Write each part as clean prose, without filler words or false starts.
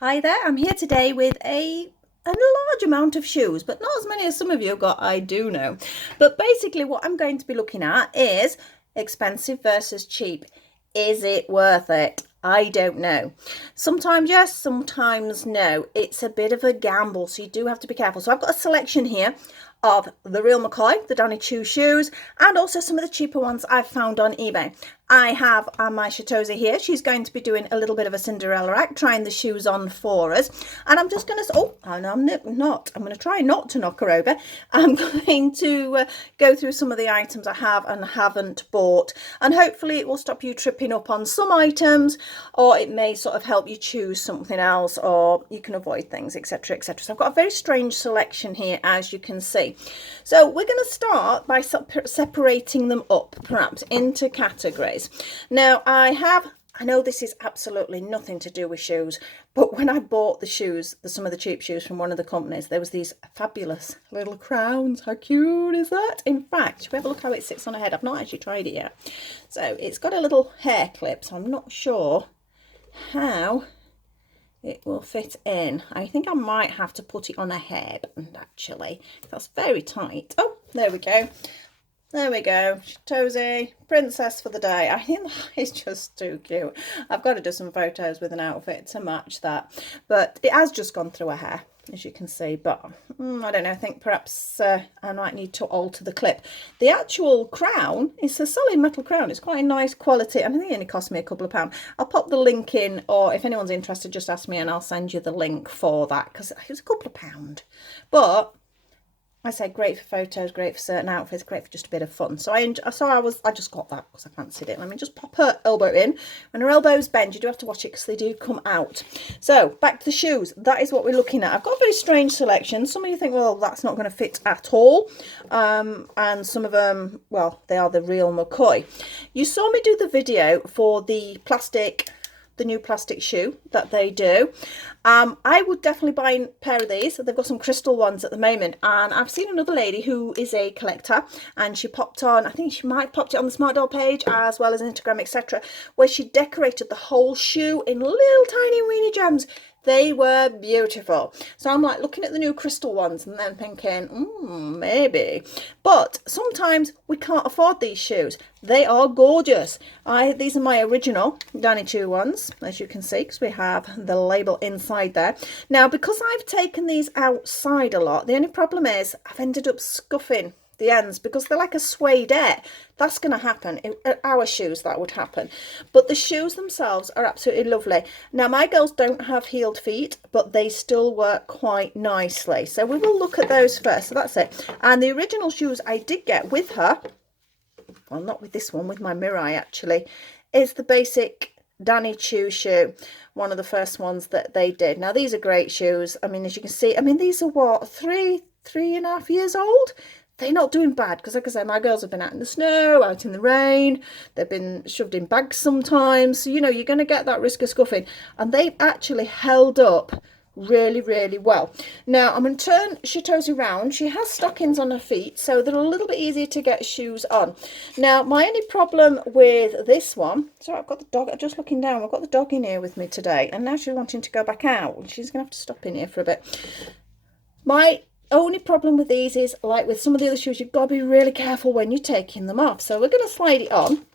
Hi there, I'm here today with a large amount of shoes, but not as many as some of you got, I do know. But basically what I'm going to be looking at is expensive versus cheap. Is it worth it? I don't know. Sometimes yes, sometimes no. It's a bit of a gamble, so you do have to be careful. So I've got a selection here of the real McCoy, the Danny Choo shoes, and also some of the cheaper ones I've found on eBay. I have my Chatoza here. She's going to be doing a little bit of a Cinderella act, trying the shoes on for us. And I'm just going to, oh, no, I'm not. I'm going to try not to knock her over. I'm going to go through some of the items I have and haven't bought. And hopefully it will stop you tripping up on some items, or it may sort of help you choose something else, or you can avoid things, etc., etc. So I've got a very strange selection here, as you can see. So we're going to start by separating them up, perhaps, into categories. Now I know this is absolutely nothing to do with shoes, but when I bought the shoes, some of the cheap shoes from one of the companies, there was these fabulous little crowns. How cute is that? In fact, should we have a look how it sits on her head? I've not actually tried it yet. So it's got a little hair clip, so I'm not sure how it will fit in. I think I might have to put it on a hairband, actually. That's very tight. Oh, there we go. There we go. Tozy, princess for the day. I think that is just too cute. I've got to do some photos with an outfit to match that. But it has just gone through her hair, as you can see. But I don't know. I think perhaps I might need to alter the clip. The actual crown is a solid metal crown. It's quite a nice quality. And I think it only cost me a couple of pounds. I'll pop the link in, or if anyone's interested, just ask me and I'll send you the link for that, because it was a couple of pounds. But I say great for photos, great for certain outfits, great for just a bit of fun. So I just got that because I fancied it. Let me just pop her elbow in. When her elbows bend, you do have to watch it because they do come out. So back to the shoes. That is what we're looking at. I've got a very strange selection. Some of you think, well, that's not going to fit at all. And some of them, well, they are the real McCoy. You saw me do the video for the new plastic shoe that they do. I would definitely buy a pair of these. They've got some crystal ones at the moment, and I've seen another lady who is a collector, and she popped on, I think she might have popped it on the Smartdoll page as well as Instagram, etc., where she decorated the whole shoe in little tiny weeny gems. They were beautiful. So I'm like looking at the new crystal ones and then thinking, maybe. But sometimes we can't afford these shoes. They are gorgeous. These are my original Danny Choo ones, as you can see, because we have the label inside there. Now, because I've taken these outside a lot, the only problem is I've ended up scuffing the ends because they're like a suede. That's going to happen. In our shoes, that would happen. But the shoes themselves are absolutely lovely. Now, my girls don't have heeled feet, but they still work quite nicely. So we will look at those first. So that's it. And the original shoes I did get with her, well, not with this one, with my Mirai actually, is the basic Danny Choo shoe, one of the first ones that they did. Now, these are great shoes. I mean, as you can see, I mean, these are what, three and a half years old? They're not doing bad, because like I said, my girls have been out in the snow, out in the rain, they've been shoved in bags sometimes, so you know you're going to get that risk of scuffing, and they've actually held up really, really well. Now I'm going to turn Chatozy around. She has stockings on her feet, so they're a little bit easier to get shoes on. Now my only problem with this one, so I've got the dog, just looking down, I've got the dog in here with me today, and now she's wanting to go back out. She's going to have to stop in here for a bit. My only problem with these is, like with some of the other shoes, you've got to be really careful when you're taking them off. So we're going to slide it on.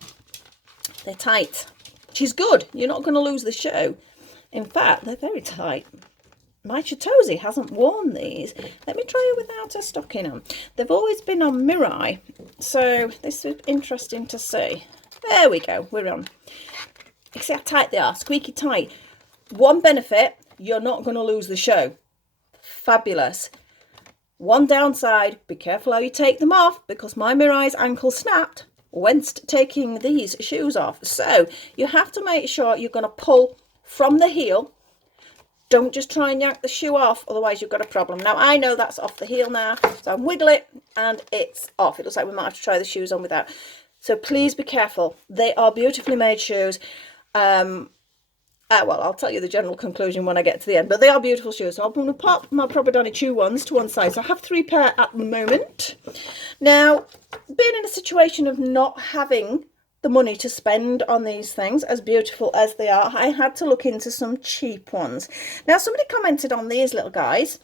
They're tight, which is good. You're not going to lose the shoe. In fact, they're very tight. My Chatozy hasn't worn these. Let me try it without a stocking on. They've always been on Mirai, so this is interesting to see. There we go, we're on. You see how tight they are, squeaky tight. One benefit, you're not going to lose the shoe. Fabulous. One downside, be careful how you take them off, because my Mirai's ankle snapped whilst taking these shoes off. So you have to make sure you're going to pull from the heel. Don't just try and yank the shoe off, otherwise you've got a problem. Now I know that's off the heel now, so I wiggle it and it's off. It looks like we might have to try the shoes on without. So please be careful. They are beautifully made shoes. Well, I'll tell you the general conclusion when I get to the end, but they are beautiful shoes. So I'm going to pop my proper Danny Choo ones to one side. So I have 3 pair at the moment. Now, being in a situation of not having the money to spend on these things, as beautiful as they are. I had to look into some cheap ones. Now, somebody commented on these little guys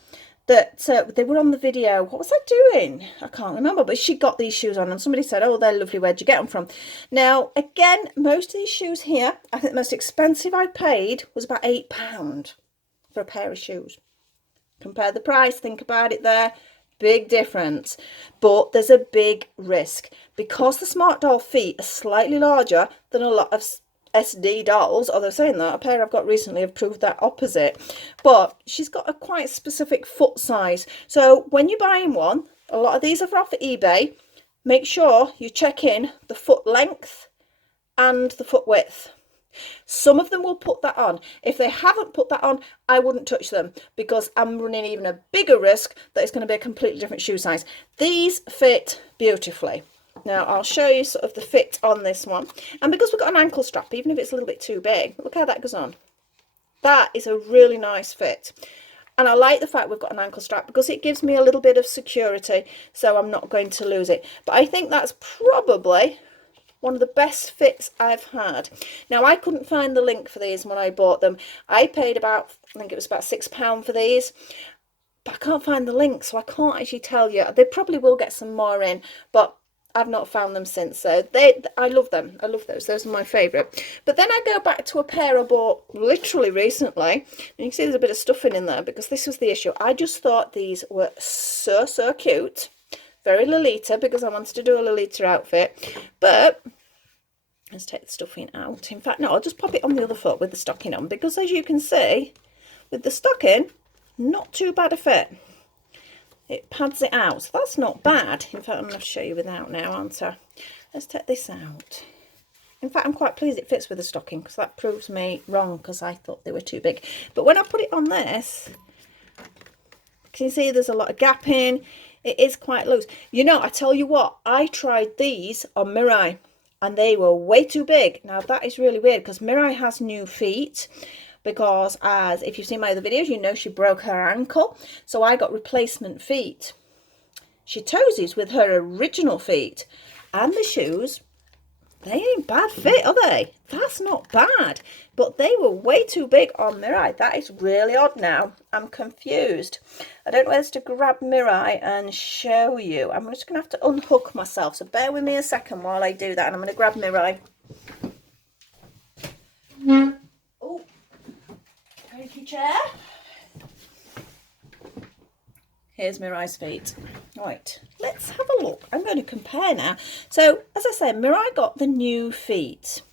that they were on the video. What was I doing? I can't remember, but she got these shoes on and somebody said, oh, they're lovely, where'd you get them from? Now, again, most of these shoes here, I think the most expensive I paid was about £8 for a pair of shoes. Compare the price, think about it there. Big difference, but there's a big risk because the Smartdoll feet are slightly larger than a lot of SD dolls, although saying that, a pair I've got recently have proved that opposite. But she's got a quite specific foot size, so when you're buying one, a lot of these are off eBay, make sure you check in the foot length and the foot width. Some of them will put that on. If they haven't put that on, I wouldn't touch them because I'm running even a bigger risk that it's going to be a completely different shoe size. These fit beautifully. Now I'll show you sort of the fit on this one, and because we've got an ankle strap, even if it's a little bit too big, look how that goes on. That is a really nice fit, and I like the fact we've got an ankle strap because it gives me a little bit of security, so I'm not going to lose it. But I think that's probably one of the best fits I've had. Now, I couldn't find the link for these when I bought them. I paid about, I think it was about £6 for these, but I can't find the link, so I can't actually tell you. They probably will get some more in, but I've not found them since. So I love them. I love those. Those are my favourite. But then I go back to a pair I bought literally recently. And you can see there's a bit of stuffing in there because this was the issue. I just thought these were so, so cute. Very Lolita, because I wanted to do a Lolita outfit. But let's take the stuffing out. In fact, no, I'll just pop it on the other foot with the stocking on, because as you can see, with the stocking, not too bad a fit. It pads it out, so that's not bad. In fact, I'm going to show you without now, aren't I? Let's take this out. In fact, I'm quite pleased it fits with the stocking, because that proves me wrong, because I thought they were too big. But when I put it on this, can you see there's a lot of gapping? It is quite loose. You know, I tell you what, I tried these on Mirai and they were way too big. Now that is really weird because Mirai has new feet, because as if you've seen my other videos, you know she broke her ankle. So I got replacement feet. She toesies with her original feet, and the shoes, they ain't bad fit, are they? That's not bad. But they were way too big on Mirai. That is really odd now. I'm confused. I don't know whether to grab Mirai and show you. I'm just going to have to unhook myself. So bear with me a second while I do that. And I'm going to grab Mirai. Oh, thank you, chair. Here's Mirai's feet. Right, let's have a look. I'm going to compare now. So, as I said, Mirai got the new feet.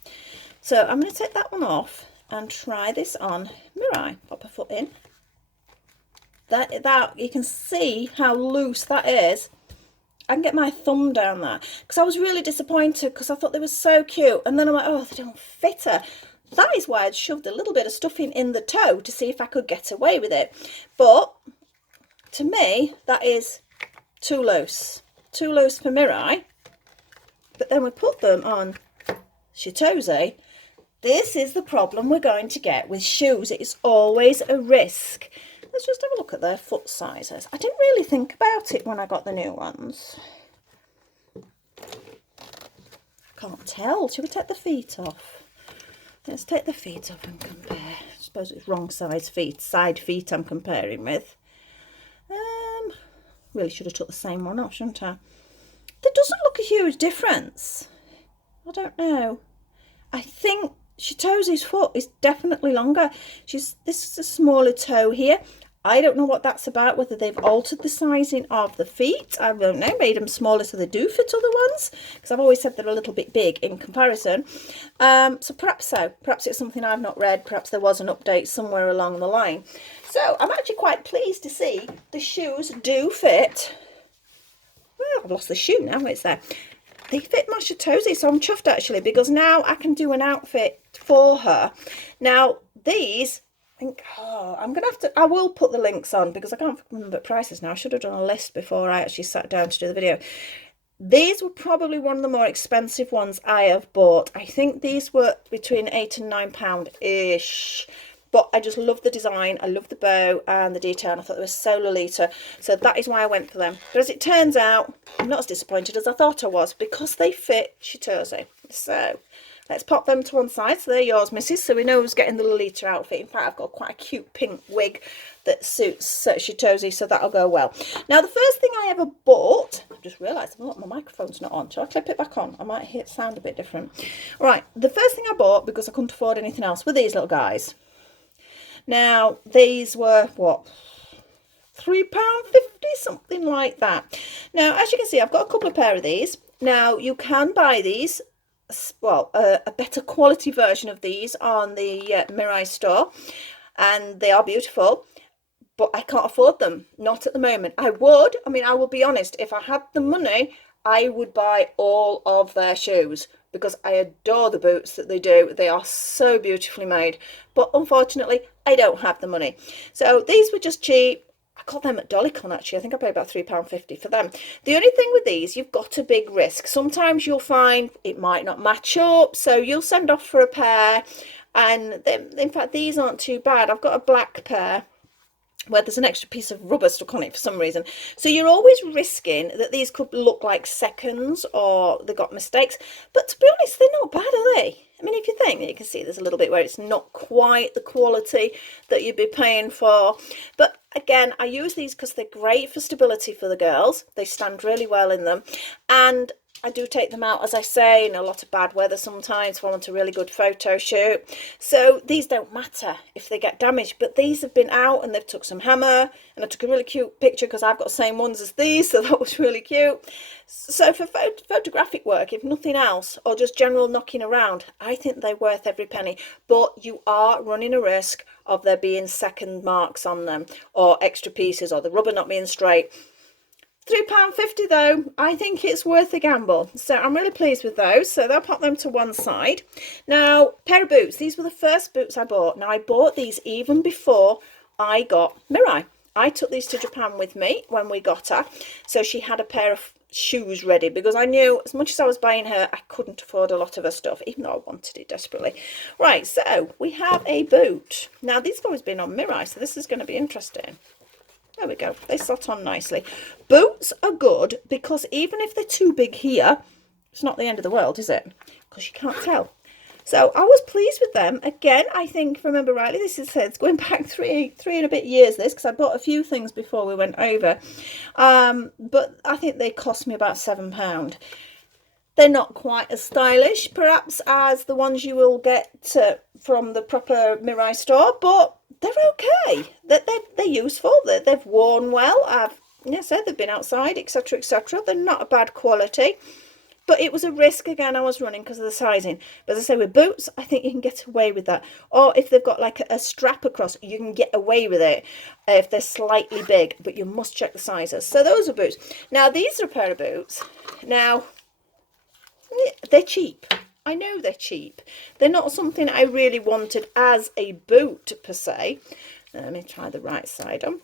So I'm going to take that one off and try this on Mirai. Pop her foot in. That you can see how loose that is. I can get my thumb down that, because I was really disappointed because I thought they were so cute, and then I'm like, oh, they don't fit her. That is why I'd shoved a little bit of stuffing in the toe to see if I could get away with it. But to me, that is too loose for Mirai. But then we put them on Shitoze. This is the problem we're going to get with shoes. It is always a risk. Let's just have a look at their foot sizes. I didn't really think about it when I got the new ones. I can't tell. Should we take the feet off? Let's take the feet off and compare. I suppose it's wrong size feet, side feet I'm comparing with. Really should have took the same one off, shouldn't I? There doesn't look a huge difference. I don't know. I think Shitoze's foot is definitely longer. This is a smaller toe here. I don't know what that's about, whether they've altered the sizing of the feet. I don't know, made them smaller so they do fit other ones, because I've always said they're a little bit big in comparison. So perhaps so. Perhaps it's something I've not read. Perhaps there was an update somewhere along the line. So I'm actually quite pleased to see the shoes do fit. Well, I've lost the shoe now. It's there. They fit my Shitoze, so I'm chuffed actually, because now I can do an outfit for her. Now these, I think, I'm gonna have to, I will put the links on because I can't remember prices now. I should have done a list before I actually sat down to do the video. These were probably one of the more expensive ones I have bought. I think these were between £8 and £9 ish. but I just love the design. I love the bow and the detail, and I thought they were so Lolita. So that is why I went for them. But as it turns out, I'm not as disappointed as I thought I was, because they fit Chitose. So let's pop them to one side. So they're yours, Mrs. So we know who's getting the Lolita outfit. In fact, I've got quite a cute pink wig that suits Chitose, so that'll go well. Now, the first thing I ever bought, I've just realised, oh, my microphone's not on. Shall I clip it back on? I might hear it sound a bit different. Right, the first thing I bought, because I couldn't afford anything else, were these little guys. Now, these were, what, £3.50, something like that. Now, as you can see, I've got a couple of pair of these. Now, you can buy these, well, a better quality version of these on the Mirai store, and they are beautiful, but I can't afford them, not at the moment. I would, I mean, I will be honest, if I had the money, I would buy all of their shoes, because I adore the boots that they do. They are so beautifully made, but unfortunately I don't have the money. So these were just cheap. I got them at Dollycon, actually. I think I paid about £3.50 for them. The only thing with these, you've got a big risk. Sometimes you'll find it might not match up, so you'll send off for a pair, and in fact these aren't too bad. I've got a black pair where there's an extra piece of rubber stuck on it for some reason. So you're always risking that these could look like seconds, or they got mistakes. But to be honest, they're not bad, are they? I mean, if you think, you can see there's a little bit where it's not quite the quality that you'd be paying for. But again, I use these because they're great for stability for the girls. They stand really well in them. And I do take them out, as I say, in a lot of bad weather sometimes if I want a really good photo shoot. So these don't matter if they get damaged, but these have been out and they've took some hammer, and I took a really cute picture because I've got the same ones as these, so that was really cute. So for photographic work, if nothing else, or just general knocking around, I think they're worth every penny. But you are running a risk of there being second marks on them, or extra pieces, or the rubber not being straight. £3.50 though, I think it's worth a gamble. So I'm really pleased with those. So they'll pop them to one side. Now, pair of boots. These were the first boots I bought. Now, I bought these even before I got Mirai. I took these to Japan with me when we got her. So she had a pair of shoes ready, because I knew as much as I was buying her, I couldn't afford a lot of her stuff, even though I wanted it desperately. Right, so we have a boot. Now, these have always been on Mirai, so this is going to be interesting. There we go. They slot on nicely. Boots are good because even if they're too big here, it's not the end of the world, is it? Because you can't tell. So I was pleased with them. Again, I think, if I remember rightly, this is it's going back three and a bit years, this, because I bought a few things before we went over. But I think they cost me about £7. They're not quite as stylish, perhaps, as the ones you will get from the proper Mirai store, but they're okay. They're useful. They've worn well. I've said they've been outside, etc., etc. They're not a bad quality, but it was a risk again I was running because of the sizing. But as I say, with boots, I think you can get away with that. Or if they've got like a strap across, you can get away with it if they're slightly big, but you must check the sizes. So those are boots. Now, these are a pair of boots. Now, they're cheap. I know they're cheap. They're not something I really wanted as a boot per se. Let me try the right side on.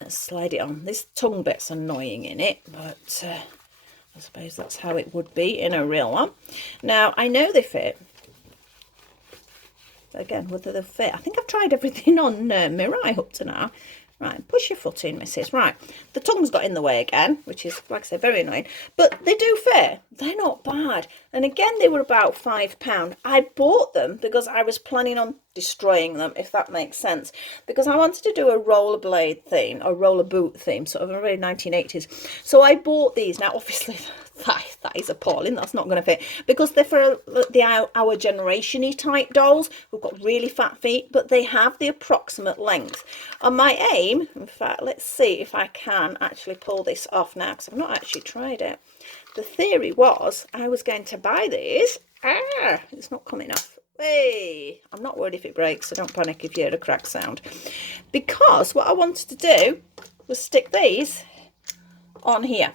Let's slide it on. This tongue bit's annoying in it, but I suppose that's how it would be in a real one. Now, I know they fit. So again, whether they fit. I think I've tried everything on Mirai up to now. Right, push your foot in, missus. Right, the tongue's got in the way again, which is, like I said, very annoying. But they do fit. They're not bad. And again, they were about £5. I bought them because I was planning on destroying them, if that makes sense. Because I wanted to do a rollerblade theme, or roller boot theme, sort of a really 1980s. So I bought these. Now, obviously, that is appalling. That's not going to fit. Because they're for our generation-y type dolls who've got really fat feet, but they have the approximate length. And my aim, in fact, let's see if I can actually pull this off now, because I've not actually tried it. The theory was I was going to buy these. It's not coming off. Hey, I'm not worried if it breaks, so don't panic if you hear a crack sound. Because what I wanted to do was stick these on here.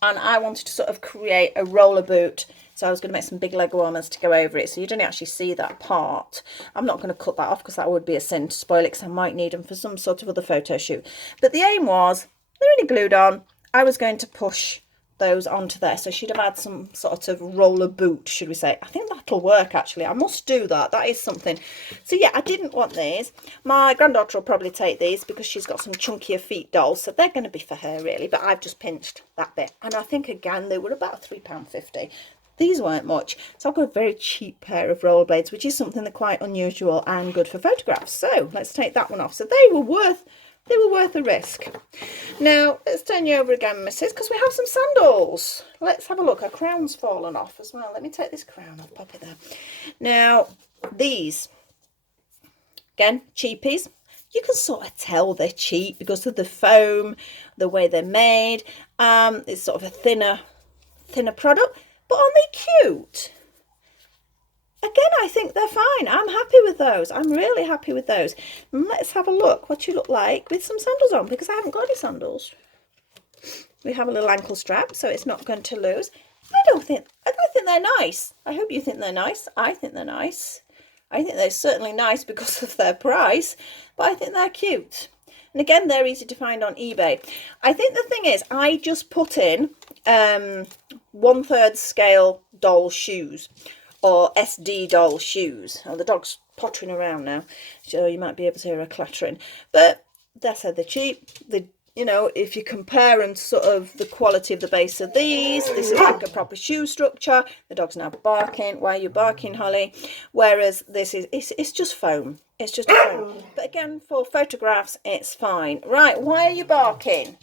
And I wanted to sort of create a roller boot. So I was going to make some big Lego ornaments to go over it. So you don't actually see that part. I'm not going to cut that off because that would be a sin to spoil it, because I might need them for some sort of other photo shoot. But the aim was, they're already glued on. I was going to push those onto there. So she'd have had some sort of roller boot, should we say. I think that'll work, actually. I must do that. That is something. So yeah, I didn't want these. My granddaughter will probably take these because she's got some chunkier feet dolls, so they're going to be for her, really. But I've just pinched that bit. And I think, again, they were about £3.50. These weren't much. So I've got a very cheap pair of rollerblades, which is something that's quite unusual and good for photographs. So let's take that one off. So they were worth a risk. Now, let's turn you over again, missus, because we have some sandals. Let's have a look. Her crown's fallen off as well. Let me take this crown off, pop it there. Now, these, again, cheapies. You can sort of tell they're cheap because of the foam, the way they're made. It's sort of a thinner product. But aren't they cute? Again, I think they're fine. I'm happy with those. I'm really happy with those. Let's have a look what you look like with some sandals on, because I haven't got any sandals. We have a little ankle strap, so it's not going to lose. I think they're nice. I hope you think they're nice. I think they're nice. I think they're certainly nice because of their price, but I think they're cute. And again, they're easy to find on eBay. I think the thing is, I just put in 1/3 scale doll shoes, or SD doll shoes. Oh, the dog's pottering around now, so you might be able to hear her clattering. But that's how they're cheap. You know, if you compare them to sort of the quality of the base of these, this is like a proper shoe structure. The dog's now barking. Why are you barking, Holly? Whereas this is, it's just foam. It's just a foam. But again, for photographs, it's fine. Right, why are you barking?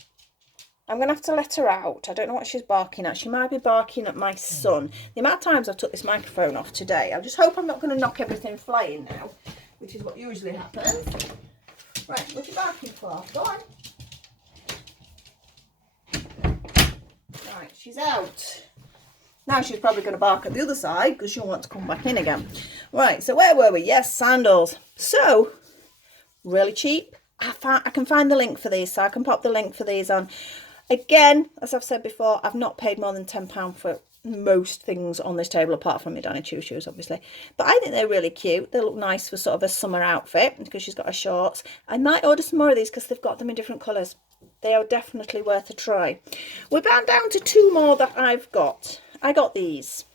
I'm going to have to let her out. I don't know what she's barking at. She might be barking at my son. The amount of times I've took this microphone off today, I just hope I'm not going to knock everything flying now, which is what usually happens. Right, what are you barking for? Go on. Right, she's out. Now she's probably going to bark at the other side because she'll want to come back in again. Right, so where were we? Yes, sandals. So, really cheap. I can find the link for these, so I can pop the link for these on. Again, as I've said before, I've not paid more than £10 for most things on this table, apart from my Danny Choo shoes, obviously. But I think they're really cute. They look nice for sort of a summer outfit because she's got her shorts. I might order some more of these because they've got them in different colours. They are definitely worth a try. We're bound down to 2 more that I've got. I got these.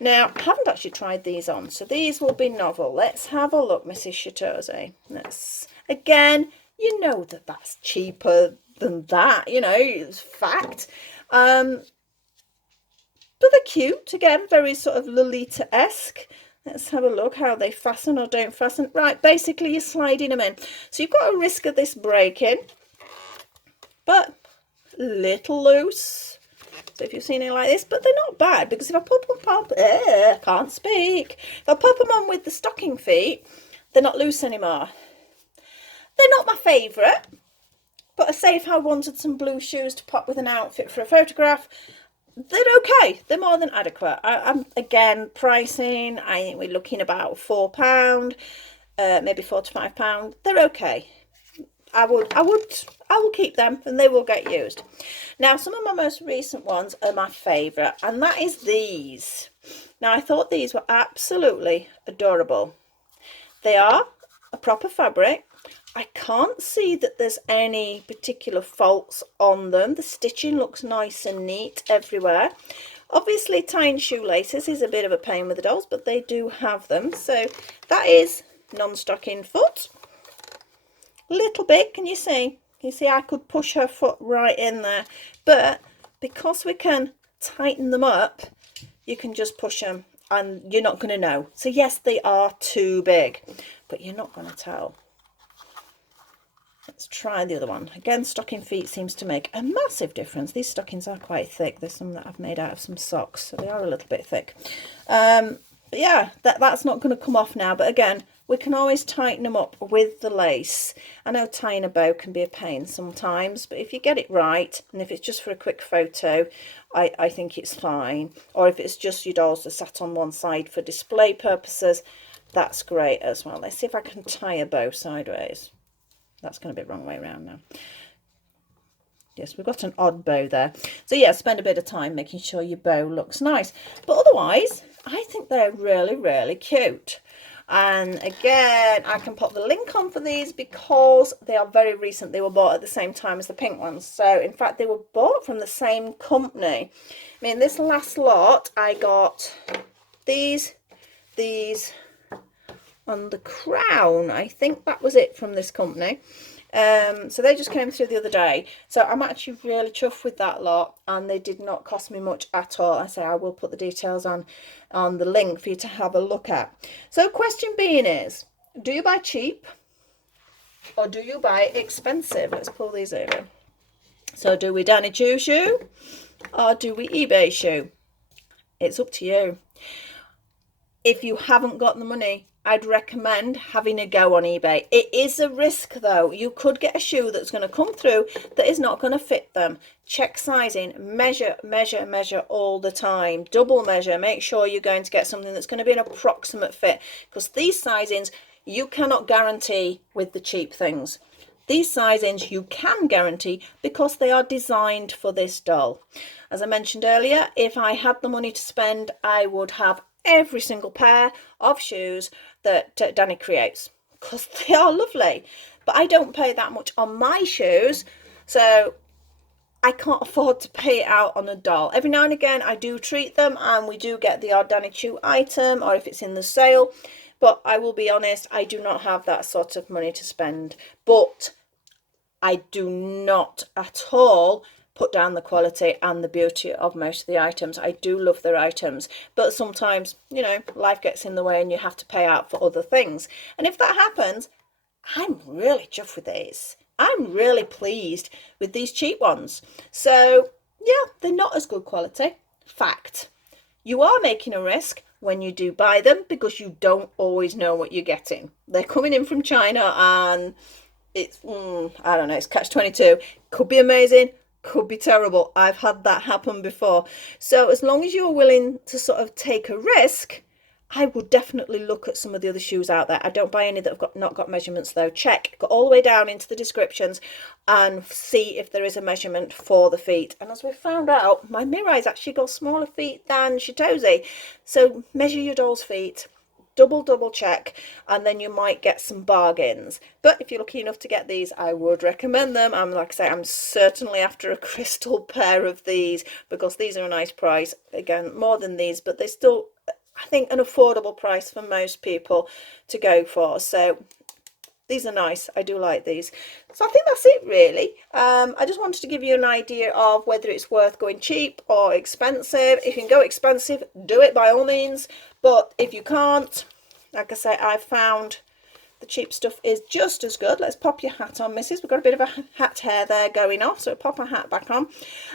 Now, I haven't actually tried these on, so these will be novel. Let's have a look, Mrs. Chitose. Again, you know that that's cheaper than that, you know, it's fact. But they're cute. Again, very sort of Lolita-esque. Let's have a look how they fasten or don't fasten. Right, basically you're sliding them in. So you've got a risk of this breaking, but little loose. So if you've seen it like this, but they're not bad, because if I pop them on, can't speak. If I pop them on with the stocking feet, they're not loose anymore. They're not my favourite, but I say if I wanted some blue shoes to pop with an outfit for a photograph, they're okay. They're more than adequate. I'm again, pricing, I think we're looking about £4, maybe £4 to £5. They're okay. I will keep them and they will get used. Now, some of my most recent ones are my favourite, and that is these. Now, I thought these were absolutely adorable. They are a proper fabric. I can't see that there's any particular faults on them. The stitching looks nice and neat everywhere. Obviously, tying shoelaces is a bit of a pain with the dolls, but they do have them. So that is non-stocking foot. Little bit, can you see? You see, I could push her foot right in there, but because we can tighten them up, you can just push them and you're not going to know. So yes, they are too big, but you're not going to tell. Let's try the other one. Again, stocking feet seems to make a massive difference. These stockings are quite thick. There's some that I've made out of some socks, so they are a little bit thick. But yeah, that's not going to come off now. But again, we can always tighten them up with the lace. I know tying a bow can be a pain sometimes, but if you get it right, and if it's just for a quick photo, I think it's fine. Or if it's just your dolls are sat on one side for display purposes, that's great as well. Let's see if I can tie a bow sideways. That's going to be the wrong way around now. Yes, we've got an odd bow there. So yeah, spend a bit of time making sure your bow looks nice. But otherwise, I think they're really, really cute. And again, I can put the link on for these because they are very recent. They were bought at the same time as the pink ones. So in fact, they were bought from the same company. I mean, this last lot, I got these on the crown. I think that was it from this company. So they just came through the other day. So I'm actually really chuffed with that lot, and they did not cost me much at all. I say I will put the details on the link for you to have a look at. So question being is, do you buy cheap or do you buy expensive? Let's pull these over. So do we Danny Choo shoe or do we eBay shoe? It's up to you. If you haven't got the money, I'd recommend having a go on eBay. It is a risk though. You could get a shoe that's going to come through that is not going to fit them. Check sizing, measure all the time. Double measure, make sure you're going to get something that's going to be an approximate fit, because these sizings you cannot guarantee with the cheap things. These sizings you can guarantee because they are designed for this doll. As I mentioned earlier, if I had the money to spend, I would have every single pair of shoes that Danny creates, because they are lovely. But I don't pay that much on my shoes, so I can't afford to pay it out on a doll. Every now and again I do treat them, and we do get the odd Danny Choo item, or if it's in the sale. But I will be honest, I do not have that sort of money to spend. But I do not at all put down the quality and the beauty of most of the items. I do love their items, but sometimes, you know, life gets in the way and you have to pay out for other things. And if that happens, I'm really chuffed with these. I'm really pleased with these cheap ones. So yeah, they're not as good quality. Fact. You are making a risk when you do buy them, because you don't always know what you're getting. They're coming in from China, and it's I don't know, it's catch-22. Could be amazing, could be terrible. I've had that happen before. So as long as you're willing to sort of take a risk, I would definitely look at some of the other shoes out there. I don't buy any that have not got measurements though. Check, go all the way down into the descriptions and see if there is a measurement for the feet. And as we found out, my Mirai's actually got smaller feet than Shitozi. So measure your doll's feet. Double check, and then you might get some bargains. But if you're lucky enough to get these, I would recommend them. Like I say, I'm certainly after a crystal pair of these, because these are a nice price. Again, more than these, but they're still, I think, an affordable price for most people to go for. So these are nice. I do like these. So I think that's it really. I just wanted to give you an idea of whether it's worth going cheap or expensive. If you can go expensive, do it by all means. But if you can't, like I say, I've found the cheap stuff is just as good. Let's pop your hat on, missus. We've got a bit of a hat hair there going off, so pop our hat back on.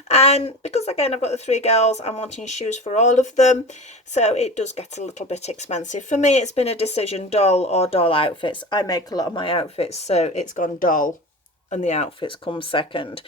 And because again I've got the 3 girls, I'm wanting shoes for all of them, so it does get a little bit expensive. For me, it's been a decision, doll or doll outfits. I make a lot of my outfits, so it's gone doll and the outfits come second.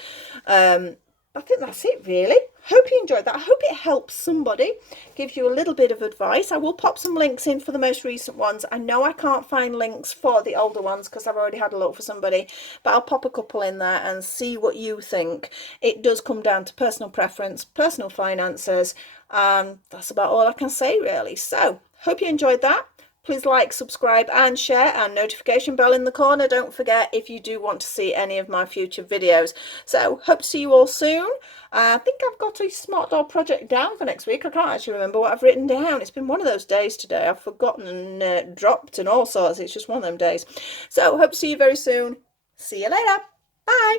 I think that's it really. Hope you enjoyed that. I hope it helps somebody, gives you a little bit of advice. I will pop some links in for the most recent ones. I know I can't find links for the older ones because I've already had a look for somebody, but I'll pop a couple in there and see what you think. It does come down to personal preference, personal finances, and that's about all I can say really. So hope you enjoyed that. Please like, subscribe and share, and notification bell in the corner. Don't forget if you do want to see any of my future videos. So hope to see you all soon. I think I've got a Smartdoll project down for next week. I can't actually remember what I've written down. It's been one of those days today. I've forgotten and dropped and all sorts. It's just one of them days. So hope to see you very soon. See you later. Bye.